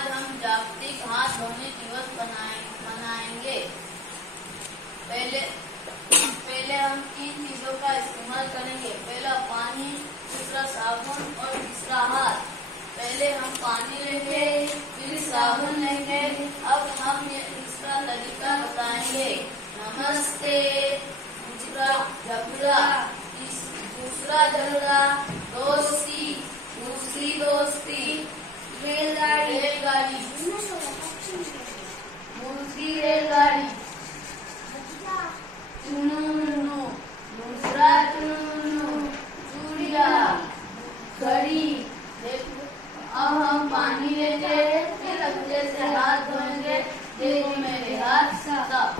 आज हम जागतिक हाथ धोने दिवस मनाएंगे। पहले हम 3 चीजों का इस्तेमाल करेंगे। पहला पानी, दूसरा साबुन और तीसरा हाथ। पहले हम पानी लेंगे, फिर साबुन लेंगे। अब हम ये तीसरा तरीका बताएंगे। नमस्ते, दूसरा झगड़ा, दूसरा झगड़ा, दोस्ती, दूसरी दोस्ती, रेलगाड़ी, दूसरी रेलगाड़ी, चुनमुन्नू, दूसरा चुनमुन्नू, चूड़िया, घड़ी। अब हम पानी लेंगे, फिर अच्छे से हाथ धोएंगे। देखो मेरे हाथ साफ।